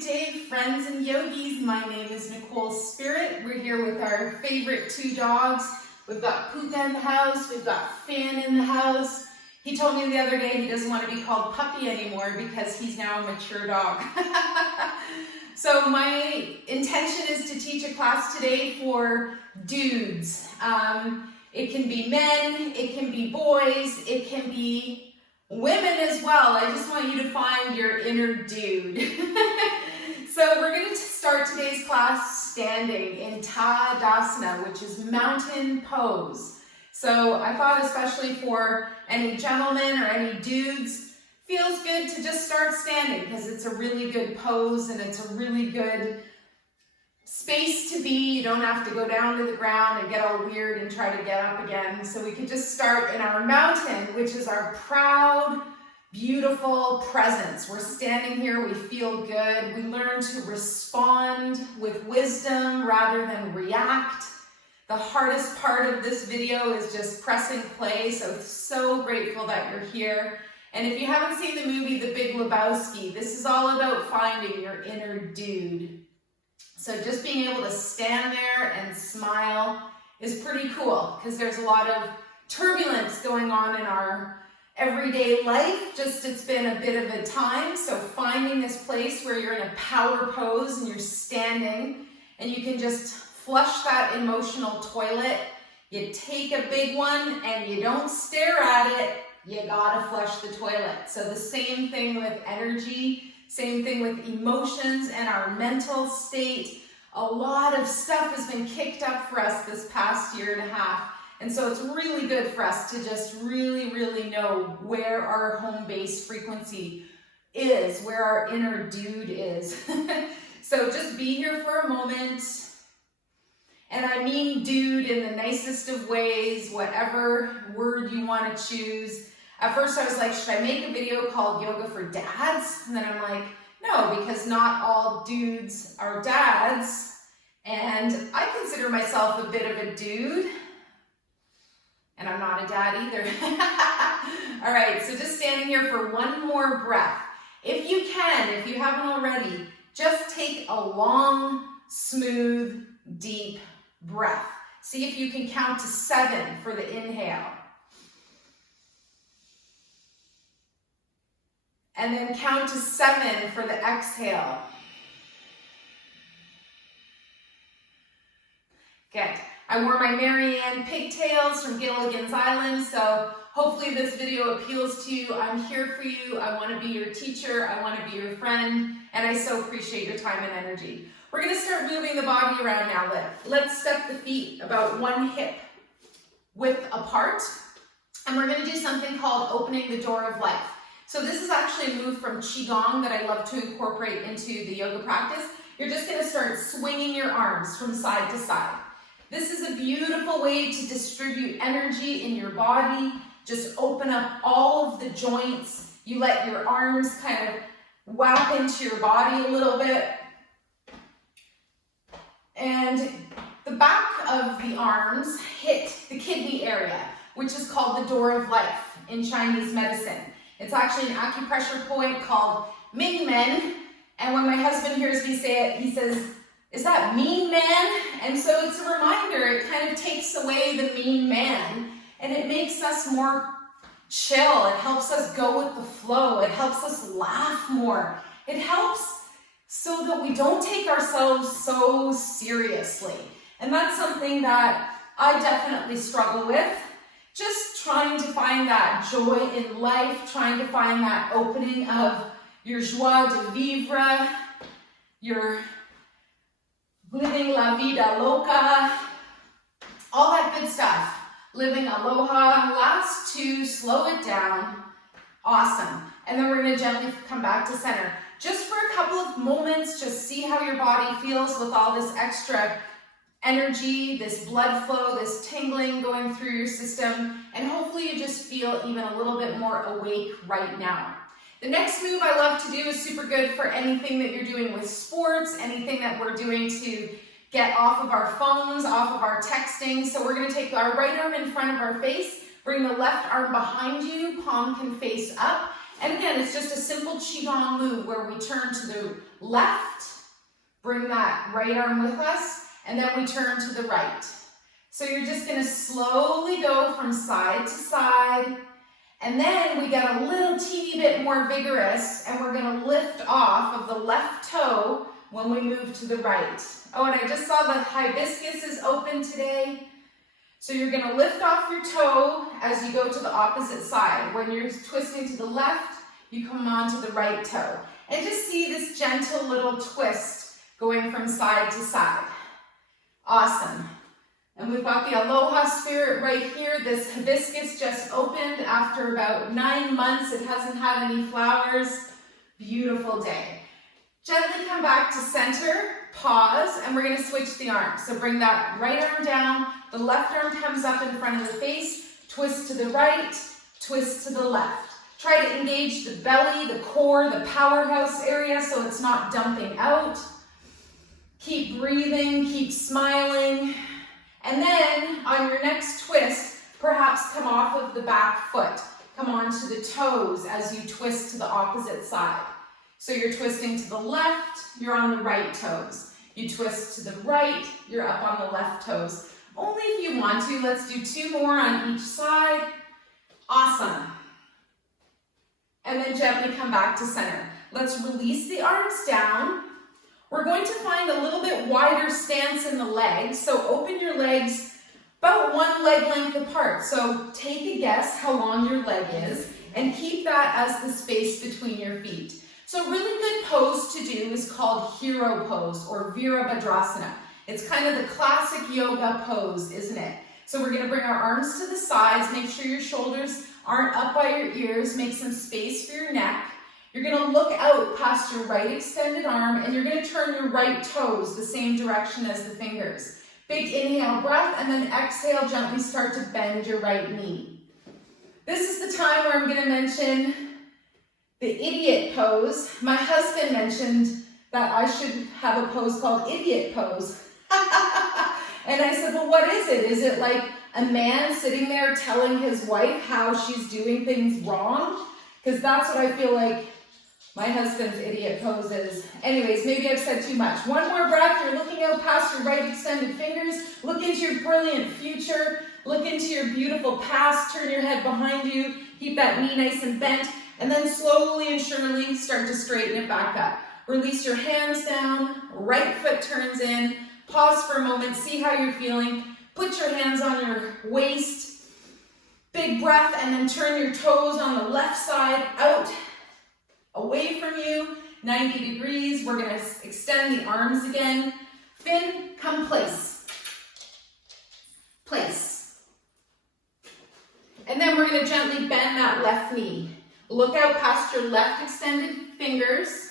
Good day, friends and yogis. My name is Nicole Spirit. We're here with our favorite two dogs. We've got Puka in the house. We've got Fan in the house. He told me the other day he doesn't want to be called Puppy anymore because he's now a mature dog. So my intention is to teach a class today for dudes. It can be men, it can be boys, it can be women as well. I just want you to find your inner dude. So we're going to start today's class standing in Tadasana, which is mountain pose. So I thought especially for any gentlemen or any dudes, feels good to just start standing because it's a really good pose and it's a really good space to be. You don't have to go down to the ground and get all weird and try to get up again. So we could just start in our mountain, which is our proud, beautiful presence. We're standing here, we feel good. We learn to respond with wisdom rather than react. The hardest part of this video is just pressing play, so grateful that you're here. And if you haven't seen the movie The Big Lebowski, this is all about finding your inner dude. So just being able to stand there and smile is pretty cool because there's a lot of turbulence going on in our everyday life. Just it's been a bit of a time. So finding this place where you're in a power pose and you're standing and you can just flush that emotional toilet. You take a big one and you don't stare at it. You gotta flush the toilet. So the same thing with energy, same thing with emotions and our mental state. A lot of stuff has been kicked up for us this past year and a half. And so it's really good for us to just really know where our home base frequency is, where our inner dude is. So just be here for a moment. And I mean dude in the nicest of ways, whatever word you want to choose. At first I was like, should I make a video called Yoga for Dads? And then I'm like, no, because not all dudes are dads. And I consider myself a bit of a dude. And I'm not a dad either. All right, so just standing here for one more breath. If you can, if you haven't already, just take a long, smooth, deep breath. See if you can count to 7 for the inhale. And then count to 7 for the exhale. Good. I wore my Marianne pigtails from Gilligan's Island, so hopefully this video appeals to you. I'm here for you. I want to be your teacher. I want to be your friend, and I so appreciate your time and energy. We're going to start moving the body around now. Let's step the feet about 1 hip width apart, and we're going to do something called opening the door of life. So this is actually a move from Qigong that I love to incorporate into the yoga practice. You're just going to start swinging your arms from side to side. This is a beautiful way to distribute energy in your body. Just open up all of the joints. You let your arms kind of whap into your body a little bit. And the back of the arms hit the kidney area, which is called the door of life in Chinese medicine. It's actually an acupressure point called Ming Men. And when my husband hears me say it, he says, "Is that mean man?" And so it's a reminder, it kind of takes away the mean man and it makes us more chill. It helps us go with the flow. It helps us laugh more. It helps so that we don't take ourselves so seriously. And that's something that I definitely struggle with. Just trying to find that joy in life, trying to find that opening of your joie de vivre, your living la vida loca, all that good stuff. Living aloha, last 2, slow it down. Awesome. And then we're going to gently come back to center. Just for a couple of moments, just see how your body feels with all this extra energy, this blood flow, this tingling going through your system, and hopefully you just feel even a little bit more awake right now. The next move I love to do is super good for anything that you're doing with sports, anything that we're doing to get off of our phones, off of our texting. So we're going to take our right arm in front of our face, bring the left arm behind you, palm can face up, And again, it's just a simple qigong move where we turn to the left, bring that right arm with us, and then we turn to the right. So you're just gonna slowly go from side to side, and then we get a little teeny bit more vigorous, and we're gonna lift off of the left toe when we move to the right. Oh, and I just saw the hibiscus is open today. So you're gonna lift off your toe as you go to the opposite side. When you're twisting to the left, you come onto the right toe. And just see this gentle little twist going from side to side. Awesome. And we've got the aloha spirit right here. This hibiscus just opened after about 9 months. It hasn't had any flowers. Beautiful day. Gently come back to center, pause, and we're gonna switch the arms. So bring that right arm down, the left arm comes up in front of the face, twist to the right, twist to the left. Try to engage the belly, the core, the powerhouse area so it's not dumping out. Keep breathing, keep smiling. And then on your next twist, perhaps come off of the back foot. Come onto the toes as you twist to the opposite side. So you're twisting to the left, you're on the right toes. You twist to the right, you're up on the left toes. Only if you want to. Let's do 2 more on each side. Awesome. And then gently come back to center. Let's release the arms down. We're going to find a little bit wider stance in the legs. So open your legs about 1 leg length apart. So take a guess how long your leg is and keep that as the space between your feet. So a really good pose to do is called hero pose or Virabhadrasana. It's kind of the classic yoga pose, isn't it? So we're gonna bring our arms to the sides, make sure your shoulders aren't up by your ears, make some space for your neck. You're gonna look out past your right extended arm and you're gonna turn your right toes the same direction as the fingers. Big inhale breath and then exhale, gently start to bend your right knee. This is the time where I'm gonna mention the idiot pose. My husband mentioned that I should have a pose called idiot pose. And I said, well, what is it? Is it like a man sitting there telling his wife how she's doing things wrong? Because that's what I feel like my husband's idiot pose is. Anyways, maybe I've said too much. 1 more breath. You're looking out past your right extended fingers. Look into your brilliant future. Look into your beautiful past. Turn your head behind you. Keep that knee nice and bent. And then slowly and surely start to straighten it back up. Release your hands down. Right foot turns in. Pause for a moment. See how you're feeling. Put your hands on your waist. Big breath, and then turn your toes on the left side out, away from you, 90 degrees. We're gonna extend the arms again. Fin, come place. Place. And then we're gonna gently bend that left knee. Look out past your left extended fingers.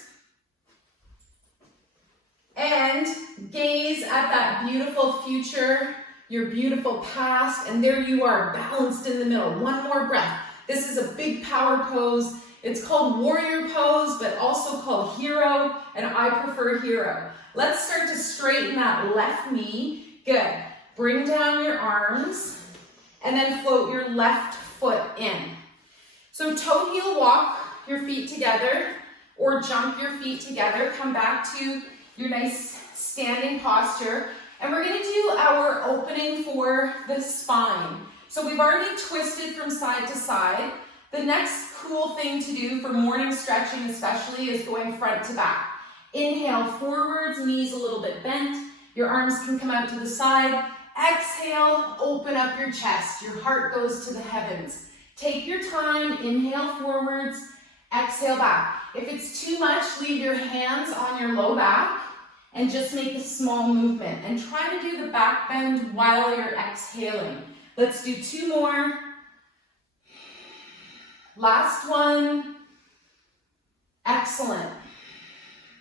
And gaze at that beautiful future, your beautiful past, and there you are, balanced in the middle. 1 more breath. This is a big power pose. It's called warrior pose, but also called hero, and I prefer hero. Let's start to straighten that left knee. Good. Bring down your arms, and then float your left foot in. So toe heel walk your feet together, or jump your feet together. Come back to your nice standing posture. And we're gonna do our opening for the spine. So we've already twisted from side to side. The next cool thing to do for morning stretching especially is going front to back. Inhale forwards, knees a little bit bent. Your arms can come out to the side. Exhale, open up your chest. Your heart goes to the heavens. Take your time, inhale forwards, exhale back. If it's too much, leave your hands on your low back and just make a small movement. And try to do the back bend while you're exhaling. Let's do 2 more. Last one. Excellent.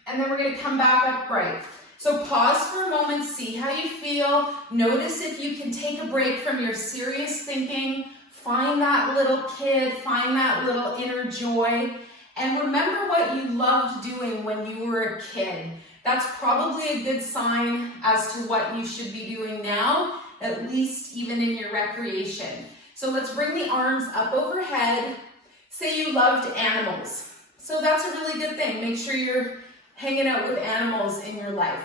And then we're gonna come back upright. So pause for a moment, see how you feel. Notice if you can take a break from your serious thinking. Find that little kid, find that little inner joy. And remember what you loved doing when you were a kid. That's probably a good sign as to what you should be doing now, at least even in your recreation. So let's bring the arms up overhead. Say you loved animals. So that's a really good thing. Make sure you're hanging out with animals in your life.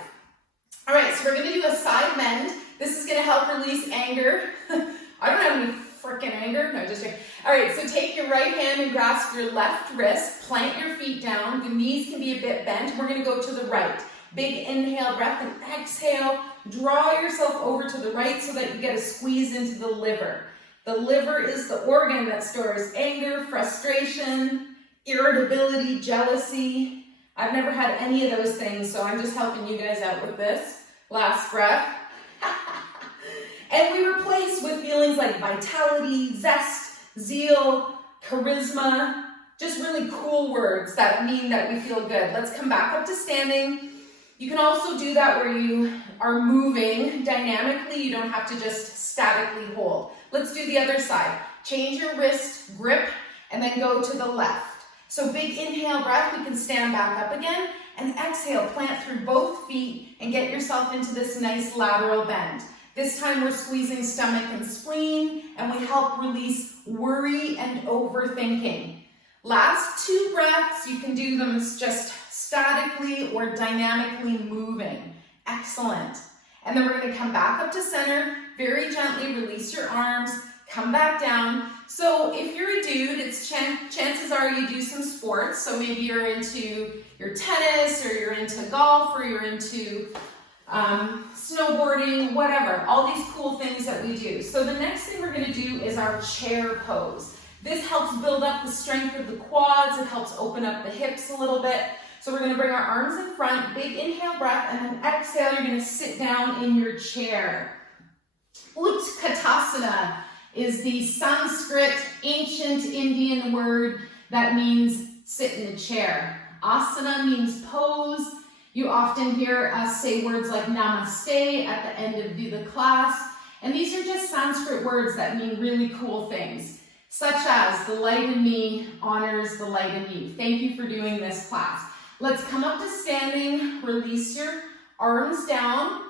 All right, so we're gonna do a side bend. This is gonna help release anger. I don't have any freaking anger. No, just kidding. All right, so take your right hand and grasp your left wrist. Plant your feet down. The knees can be a bit bent. We're gonna go to the right. Big inhale breath and exhale. Draw yourself over to the right so that you get a squeeze into the liver. The liver is the organ that stores anger, frustration, irritability, jealousy. I've never had any of those things, so I'm just helping you guys out with this. Last breath. And we replace with feelings like vitality, zest, zeal, charisma, just really cool words that mean that we feel good. Let's come back up to standing. You can also do that where you are moving dynamically. You don't have to just statically hold. Let's do the other side. Change your wrist grip and then go to the left. So big inhale breath, we can stand back up again, and exhale, plant through both feet and get yourself into this nice lateral bend. This time we're squeezing stomach and spleen, and we help release worry and overthinking. Last 2 breaths, you can do them just statically or dynamically moving. Excellent. And then we're going to come back up to center, very gently release your arms, come back down. So if you're a dude, it's chances are you do some sports. So maybe you're into your tennis, or you're into golf, or you're into snowboarding, whatever, all these cool things that we do. So the next thing we're going to do is our chair pose. This helps build up the strength of the quads. It helps open up the hips a little bit. So we're going to bring our arms in front, big inhale breath, and then exhale, you're going to sit down in your chair. Utkatasana is the Sanskrit ancient Indian word that means sit in a chair. Asana means pose. You often hear us say words like namaste at the end of the class. And these are just Sanskrit words that mean really cool things, such as the light in me honors the light in you. Thank you for doing this class. Let's come up to standing, release your arms down.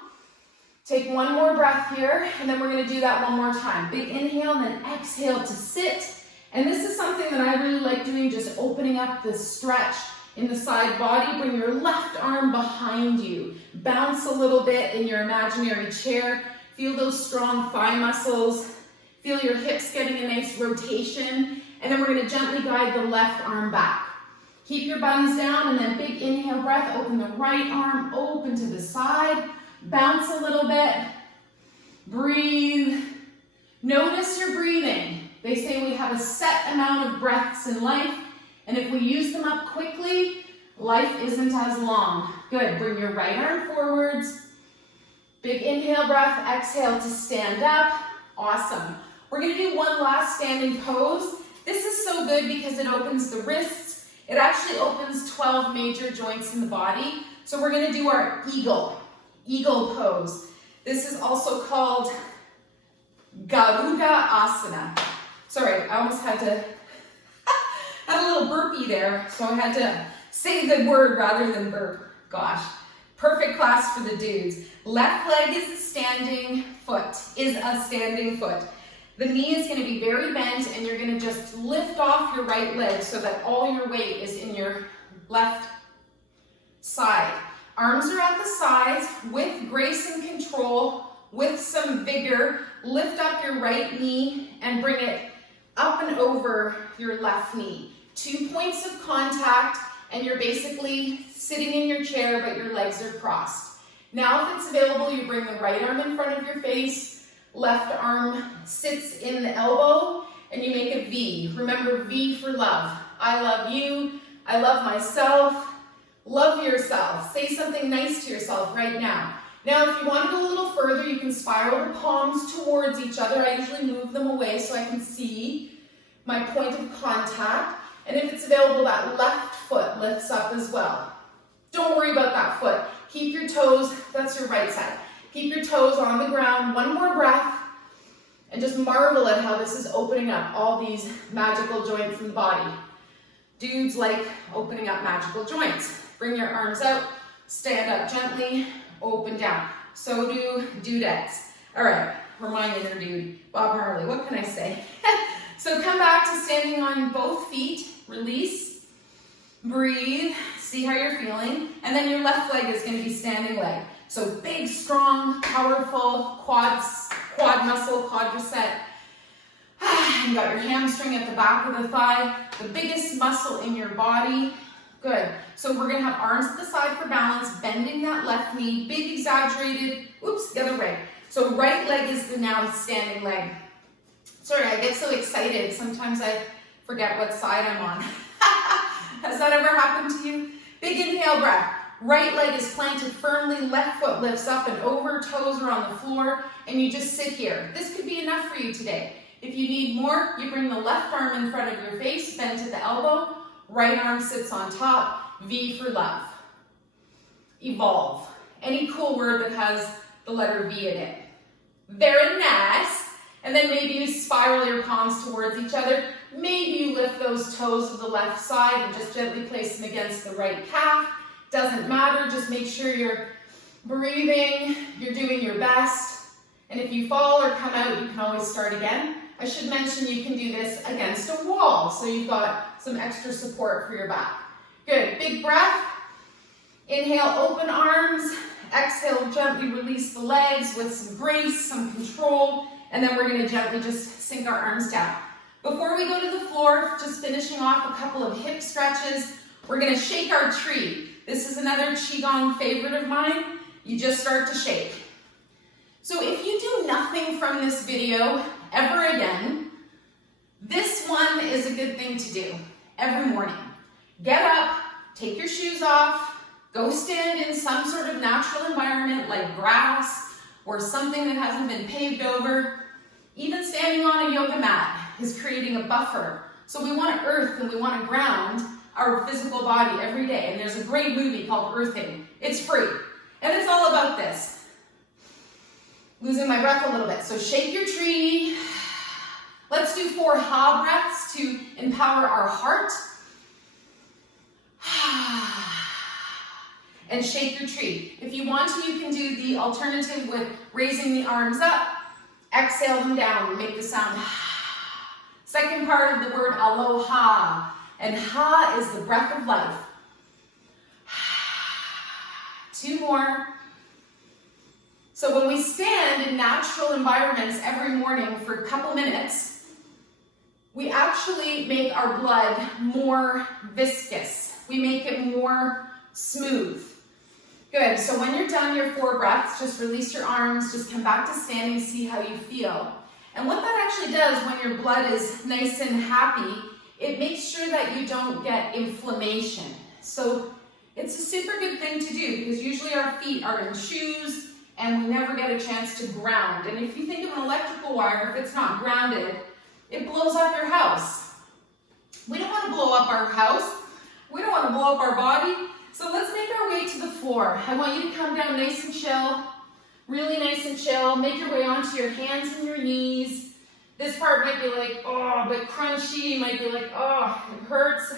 Take one more breath here, and then we're gonna do that one more time. Big inhale, and then exhale to sit. And this is something that I really like doing, just opening up the stretch in the side body. Bring your left arm behind you. Bounce a little bit in your imaginary chair. Feel those strong thigh muscles. Feel your hips getting a nice rotation. And then we're gonna gently guide the left arm back. Keep your buns down, and then big inhale breath. Open the right arm, open to the side. Bounce a little bit. Breathe. Notice your breathing. They say we have a set amount of breaths in life, and if we use them up quickly, life isn't as long. Good. Bring your right arm forwards. Big inhale breath. Exhale to stand up. Awesome. We're going to do one last standing pose. This is so good because it opens the wrists. It actually opens 12 major joints in the body. So we're going to do our eagle pose. This is also called Garuda Asana. Sorry, I almost had a little burpee there, so I had to say the word rather than burp. Gosh, perfect class for the dudes. Left leg is a standing foot. The knee is going to be very bent, and you're going to just lift off your right leg so that all your weight is in your left side. Arms are at the sides with grace and control, with some vigor. Lift up your right knee and bring it up and over your left knee. 2 points of contact, and you're basically sitting in your chair, but your legs are crossed. Now, if it's available, you bring the right arm in front of your face. Left arm sits in the elbow, and you make a V. Remember, V for love. I love you. I love myself. Love yourself. Say something nice to yourself right now. Now, if you want to go a little further, you can spiral the palms towards each other. I usually move them away so I can see my point of contact. And if it's available, that left foot lifts up as well. Don't worry about that foot. Keep your toes, that's your right side. Keep your toes on the ground. One more breath. And just marvel at how this is opening up all these magical joints in the body. Dudes like opening up magical joints. Bring your arms out, stand up gently, open down. So do dudettes. All right, we're my inner dude, Bob Marley. What can I say? So come back to standing on both feet, release, breathe, see how you're feeling, and then your left leg is going to be standing leg. So big, strong, powerful quad muscle, quadricep. You got your hamstring at the back of the thigh, the biggest muscle in your body. Good. So we're going to have arms at the side for balance, bending that left knee, big exaggerated, oops, the other way. So right leg is the now standing leg. Sorry, I get so excited. Sometimes I forget what side I'm on. Has that ever happened to you? Big inhale breath. Right leg is planted firmly, left foot lifts up and over, toes are on the floor, and you just sit here. This could be enough for you today. If you need more, you bring the left arm in front of your face, bend to the elbow, right arm sits on top, V for love. Evolve. Any cool word that has the letter V in it. Very nice. And then maybe you spiral your palms towards each other. Maybe you lift those toes to the left side and just gently place them against the right calf. Doesn't matter, just make sure you're breathing, you're doing your best. And if you fall or come out, you can always start again. I should mention you can do this against a wall, so you've got some extra support for your back. Good, big breath. Inhale, open arms. Exhale, gently release the legs with some grace, some control, and then we're gonna gently just sink our arms down. Before we go to the floor, just finishing off a couple of hip stretches, we're gonna shake our tree. This is another Qigong favorite of mine. You just start to shake. So if you do nothing from this video ever again, this one is a good thing to do every morning. Get up, take your shoes off, go stand in some sort of natural environment like grass or something that hasn't been paved over. Even standing on a yoga mat is creating a buffer. So we want to earth and we want to ground our physical body every day. And there's a great movie called Earthing. It's free. And it's all about this. Losing my breath a little bit. So shake your tree. Let's do 4 ha breaths to empower our heart. And shake your tree. If you want to, you can do the alternative with raising the arms up. Exhale them down. Make the sound. Second part of the word aloha. And ha is the breath of life. 2 more. So when we stand in natural environments every morning for a couple minutes, we actually make our blood more viscous. We make it more smooth. Good, so when you're done your 4 breaths, just release your arms, just come back to standing, see how you feel. And what that actually does when your blood is nice and happy, it makes sure that you don't get inflammation. So it's a super good thing to do because usually our feet are in shoes and we never get a chance to ground. And if you think of an electrical wire, if it's not grounded, it blows up your house. We don't want to blow up our house. We don't want to blow up our body. So let's make our way to the floor. I want you to come down nice and chill, really nice and chill. Make your way onto your hands and your knees. This part might be like, oh, but crunchy. You might be like, oh, it hurts.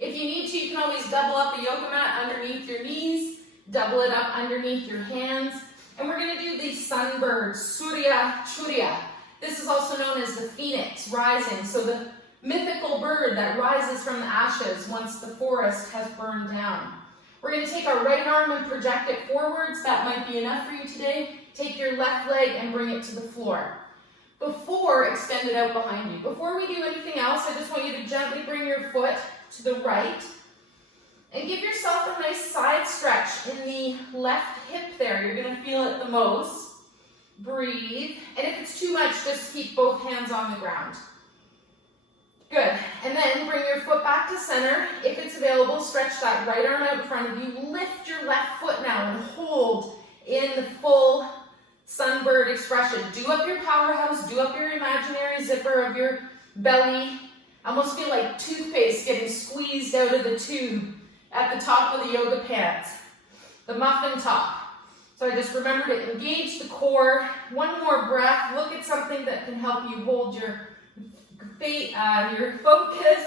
If you need to, you can always double up the yoga mat underneath your knees, double it up underneath your hands. And we're going to do the sunbird, Surya Churya. This is also known as the phoenix rising. So the mythical bird that rises from the ashes once the forest has burned down. We're going to take our right arm and project it forwards. That might be enough for you today. Take your left leg and bring it to the floor. Extend it out behind you. Before we do anything else, I just want you to gently bring your foot to the right and give yourself a nice side stretch in the left hip there. You're going to feel it the most. Breathe. And if it's too much, just keep both hands on the ground. Good. And then bring your foot back to center. If it's available, stretch that right arm out in front of you. Lift your left foot now and hold in the full sunbird expression. Do up your powerhouse. Do up your imaginary zipper of your belly. Almost feel like toothpaste getting squeezed out of the tube at the top of the yoga pants. The muffin top. So I just remember to engage the core. One more breath. Look at something that can help you hold your focus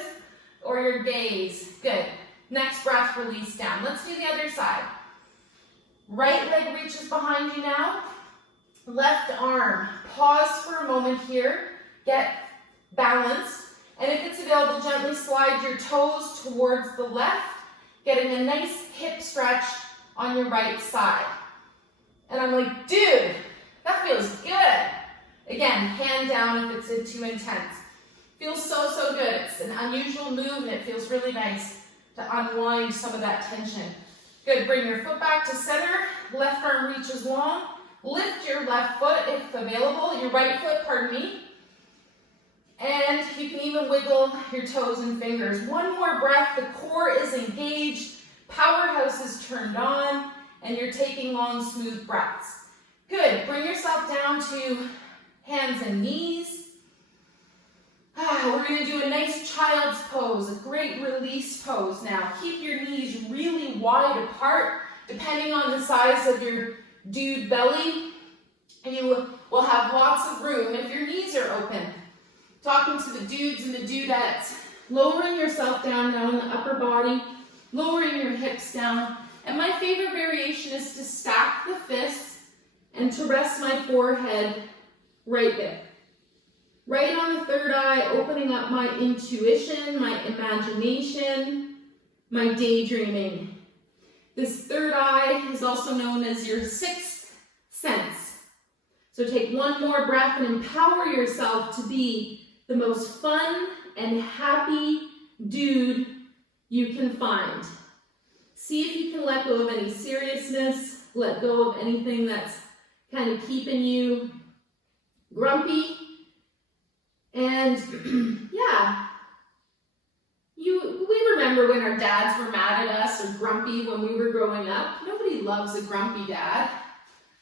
or your gaze. Good. Next breath, release down. Let's do the other side. Right leg reaches behind you now. Left arm. Pause for a moment here. Get balanced. And if it's available, gently slide your toes towards the left, getting a nice hip stretch on your right side. And I'm like, dude, that feels good. Again, hand down if it's too intense. Feels so, so good. It's an unusual movement. It feels really nice to unwind some of that tension. Good, bring your foot back to center. Left arm reaches long. Lift your left foot if available, your right foot, pardon me. And you can even wiggle your toes and fingers. One more breath, the core is engaged, powerhouse is turned on, and you're taking long, smooth breaths. Good, bring yourself down to hands and knees. We're gonna do a nice child's pose, a great release pose now. Keep your knees really wide apart, depending on the size of your dude belly. You will have lots of room if your knees are open. Talking to the dudes and the dudettes, lowering yourself down now in the upper body, lowering your hips down. And my favorite variation is to stack the fists and to rest my forehead right there. Right on the third eye, opening up my intuition, my imagination, my daydreaming. This third eye is also known as your sixth sense. So take one more breath and empower yourself to be the most fun and happy dude you can find. See if you can let go of any seriousness, let go of anything that's kind of keeping you grumpy. And yeah, we remember when our dads were mad at us or grumpy when we were growing up. Nobody loves a grumpy dad.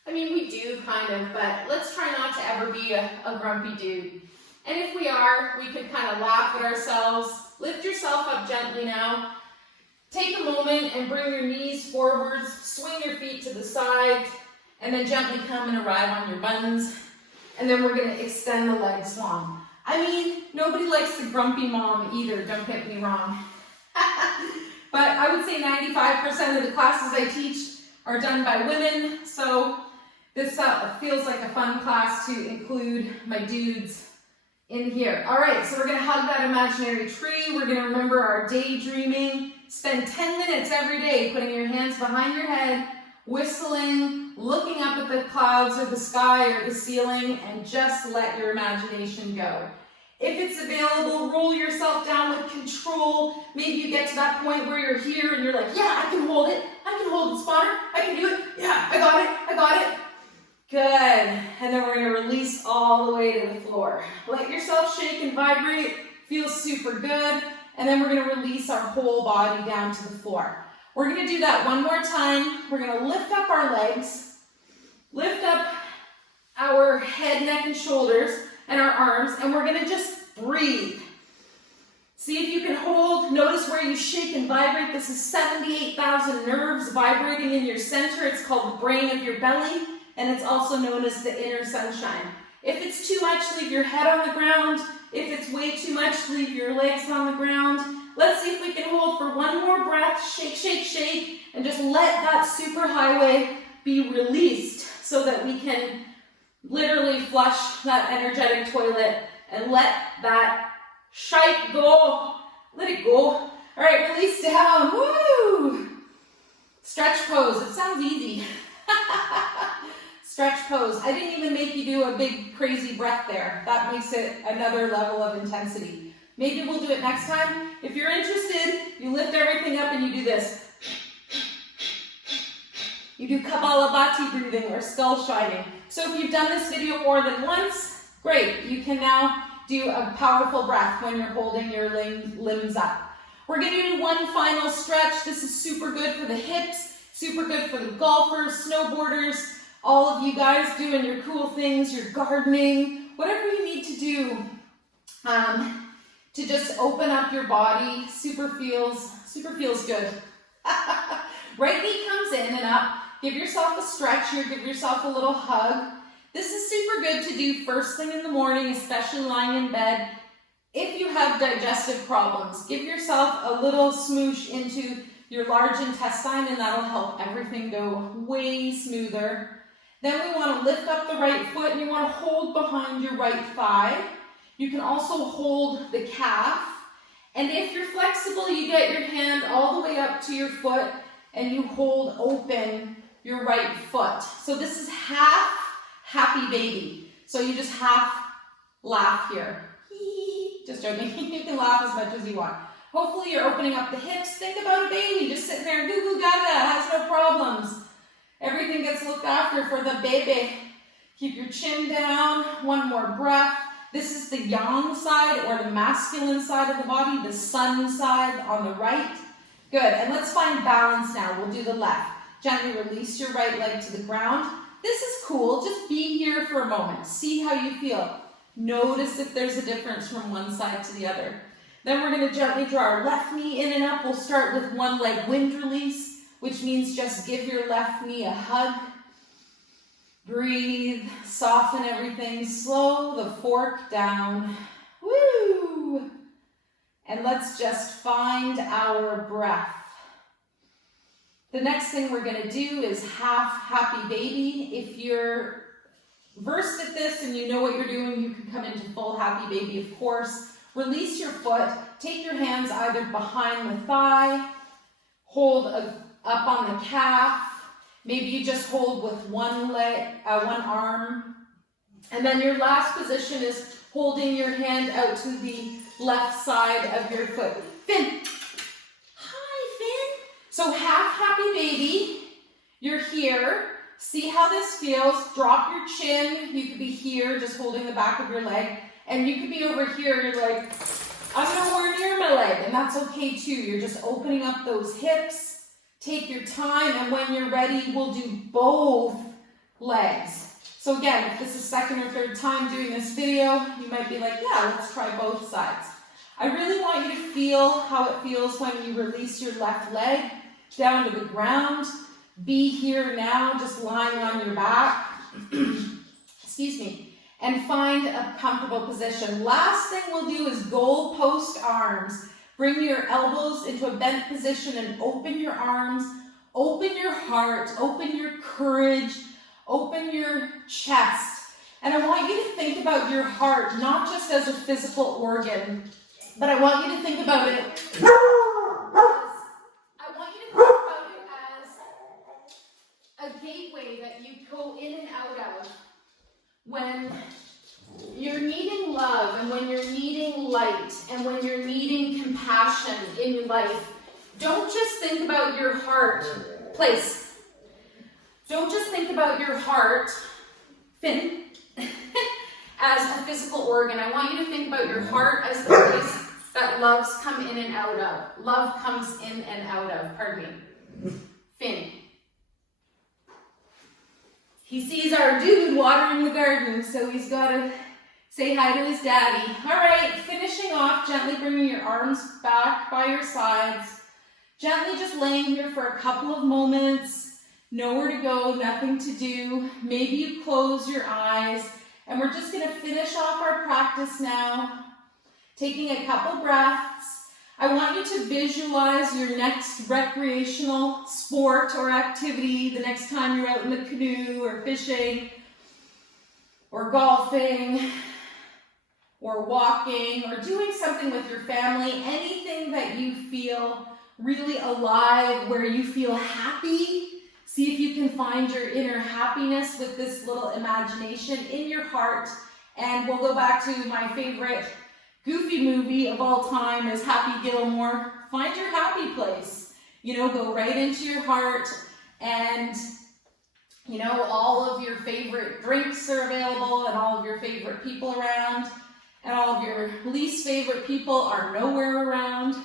I mean, we do kind of, but let's try not to ever be a grumpy dude. And if we are, we could kind of laugh at ourselves. Lift yourself up gently now. Take a moment and bring your knees forwards, swing your feet to the side, and then gently come and arrive on your buns. And then we're gonna extend the legs long. I mean, nobody likes the grumpy mom either, don't get me wrong. But I would say 95% of the classes I teach are done by women, so this feels like a fun class to include my dudes in here. All right, so we're gonna hug that imaginary tree. We're gonna remember our daydreaming. Spend 10 minutes every day putting your hands behind your head, whistling, looking up at the clouds or the sky or the ceiling, and just let your imagination go. If it's available, roll yourself down with control. Maybe you get to that point where you're here and you're like, yeah, I can hold it. I can hold the spotter. I can do it. Yeah, I got it. I got it. Good. And then we're going to release all the way to the floor. Let yourself shake and vibrate. Feels super good. And then we're going to release our whole body down to the floor. We're going to do that one more time. We're going to lift up our legs, lift up our head, neck, and shoulders, and our arms, and we're going to just breathe. See if you can hold. Notice where you shake and vibrate. This is 78,000 nerves vibrating in your center. It's called the brain of your belly, and it's also known as the inner sunshine. If it's too much, leave your head on the ground. If it's way too much, leave your legs on the ground. Let's see if we can hold for one more breath. Shake, shake, shake, and just let that superhighway be released so that we can literally flush that energetic toilet and let that shite go. Let it go. All right, release down. Woo! Stretch pose. It sounds easy. Stretch pose. I didn't even make you do a big crazy breath there. That makes it another level of intensity. Maybe we'll do it next time. If you're interested, you lift everything up and you do this. You do Kapalabhati breathing or skull shining. So if you've done this video more than once, great. You can now do a powerful breath when you're holding your limbs up. We're going to do one final stretch. This is super good for the hips, super good for the golfers, snowboarders, all of you guys doing your cool things, your gardening, whatever you need to do to just open up your body. Super feels good. Right knee comes in and up. Give yourself a stretch here. Give yourself a little hug. This is super good to do first thing in the morning, especially lying in bed. If you have digestive problems, give yourself a little smoosh into your large intestine and that'll help everything go way smoother. Then we want to lift up the right foot and you want to hold behind your right thigh. You can also hold the calf. And if you're flexible, you get your hand all the way up to your foot and you hold open your right foot. So this is half happy baby. So you just half laugh here. Just joking. You can laugh as much as you want. Hopefully you're opening up the hips. Think about a baby just sitting there goo goo gaga, has no problems. Everything gets looked after for the baby. Keep your chin down. One more breath. This is the yang side or the masculine side of the body, the sun side on the right. Good, and let's find balance now. We'll do the left. Gently release your right leg to the ground. This is cool. Just be here for a moment. See how you feel. Notice if there's a difference from one side to the other. Then we're going to gently draw our left knee in and up. We'll start with one leg wind release, which means just give your left knee a hug. Breathe, soften everything. Slow the fork down. Woo! And let's just find our breath. The next thing we're going to do is half happy baby. If you're versed at this and you know what you're doing, you can come into full happy baby, of course. Release your foot. Take your hands either behind the thigh, hold up on the calf. Maybe you just hold with one leg, one arm. And then your last position is holding your hand out to the left side of your foot. Finn. Hi, Finn. So half happy baby. You're here. See how this feels. Drop your chin. You could be here just holding the back of your leg. And you could be over here. You're like, I'm nowhere near my leg. And that's okay too. You're just opening up those hips. Take your time, and when you're ready, we'll do both legs. So again, if this is second or third time doing this video, you might be like, yeah, let's try both sides. I really want you to feel how it feels when you release your left leg down to the ground. Be here now, just lying on your back. Excuse me. And find a comfortable position. Last thing we'll do is goal post arms. Bring your elbows into a bent position and open your arms, open your heart, open your courage, open your chest. And I want you to think about your heart, not just as a physical organ, but I want you to think about it as a gateway that you go in and out of when you're needing love and when you're needing light and when you're needing compassion in your life. Don't just think about your heart. Place. Don't just think about your heart, Finn, as a physical organ. I want you to think about your heart as the place that loves come in and out of. Love comes in and out of. Pardon me. Finn. He sees our dude watering the garden, so he's got to say hi to his daddy. All right, finishing off, gently bringing your arms back by your sides. Gently just laying here for a couple of moments. Nowhere to go, nothing to do. Maybe you close your eyes. And we're just going to finish off our practice now. Taking a couple breaths. I want you to visualize your next recreational sport or activity the next time you're out in the canoe or fishing or golfing or walking or doing something with your family, anything that you feel really alive, where you feel happy. See if you can find your inner happiness with this little imagination in your heart. And we'll go back to my favorite Goofy movie of all time is Happy Gilmore. Find your happy place. You know, go right into your heart, and you know, all of your favorite drinks are available and all of your favorite people around, and all of your least favorite people are nowhere around.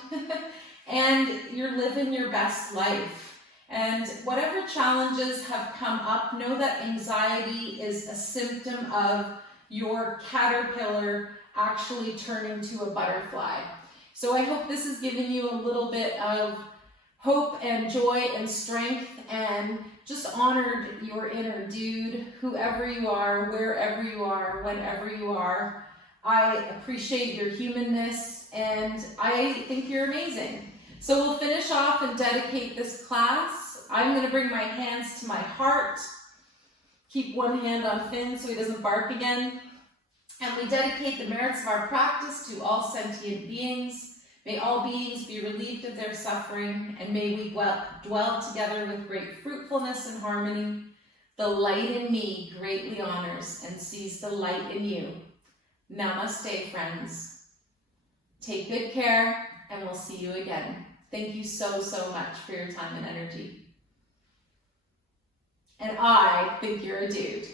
And you're living your best life. And whatever challenges have come up, know that anxiety is a symptom of your caterpillar actually turning to a butterfly. So I hope this has given you a little bit of hope and joy and strength, and just honored your inner dude, whoever you are, wherever you are, whenever you are. I appreciate your humanness, and I think you're amazing. So we'll finish off and dedicate this class. I'm going to bring my hands to my heart. Keep one hand on Finn so he doesn't bark again. And we dedicate the merits of our practice to all sentient beings. May all beings be relieved of their suffering, and may we dwell together with great fruitfulness and harmony. The light in me greatly honors and sees the light in you. Namaste, friends. Take good care, and we'll see you again. Thank you so, so much for your time and energy. And I think you're a dude.